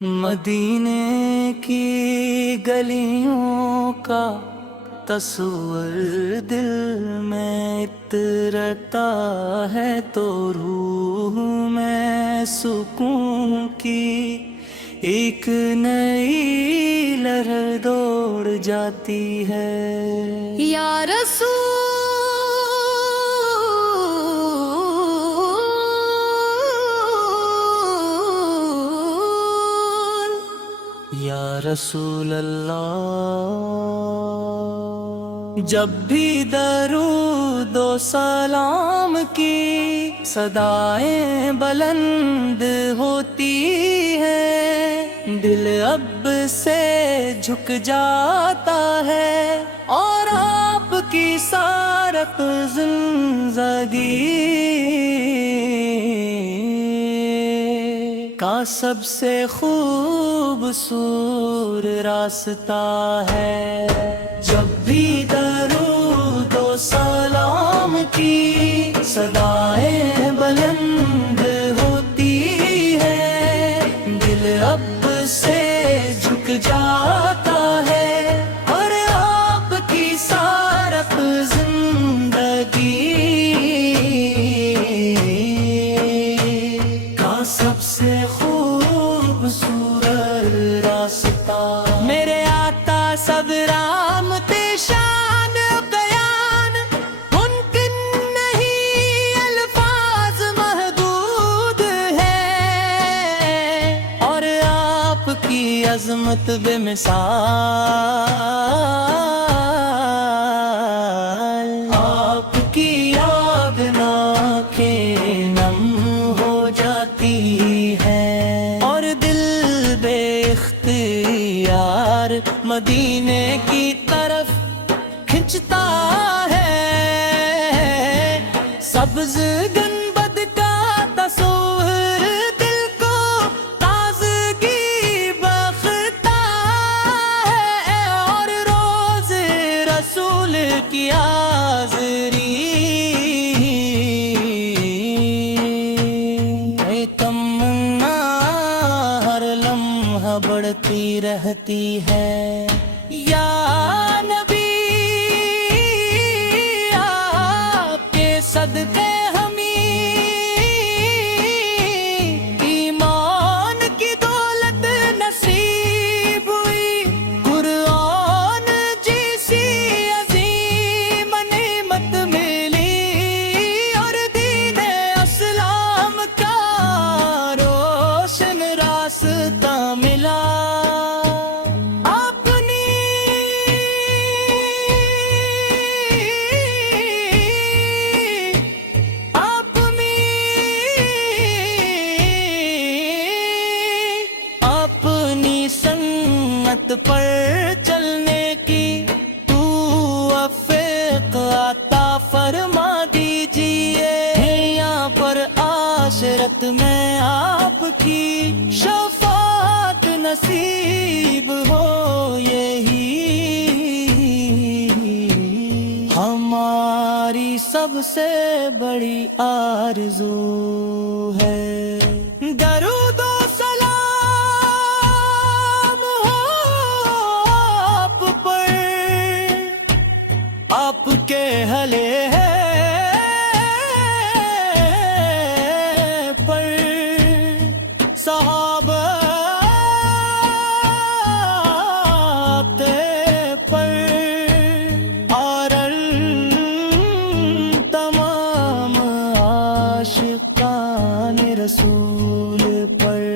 مدینے کی گلیوں کا تصور دل میں اترتا ہے تو روح میں سکون کی ایک نئی لہر دوڑ جاتی ہے یا رسول اللہ، جب بھی درود و سلام کی صدائیں بلند ہوتی ہے، دل اب سے جھک جاتا ہے اور آپ کی سارت زندگی کا سب سے خوبصورت راستہ ہے۔ جب بھی درود و سلام کی صدائیں بلند ہوتی ہے، دل اب سے جھک جاتا ہے اور آپ کی سارت زندگی کا سب سے خوبصورت راستہ۔ میرے آقا سب رحمت شان بیان ممکن نہیں، الفاظ محدود ہے اور آپ کی عظمت بے مثال۔ آپ کی یاد آنکھیں نم ہو جاتی ہے اور دل بے اختیار مدینے کی طرف کھنچتا ہے۔ سبز گنبد کا تصور دل کو تازگی بخشتا ہے اور روز رسول کی حاضری تمنا ہر لمحہ بڑھتی رہتی ہے۔ یا نبی آپ کے صدقے ہمیں ایمان کی دولت نصیب ہوئی، قرآن جیسی عظیم نعمت ملی اور دین اسلام کا روشن راستہ ملا۔ اپنی سنت پر چلنے کی توفیق عطا فرما دیجیے، یہاں پر عاشرت میں آپ کی شفاعت نصیب ہو، یہی ہماری سب سے بڑی آرزو ہے۔ درود و سلام ہو آپ پر، آپ کے ہلے پر صحابہ پر اور تمام عاشقان رسول پر۔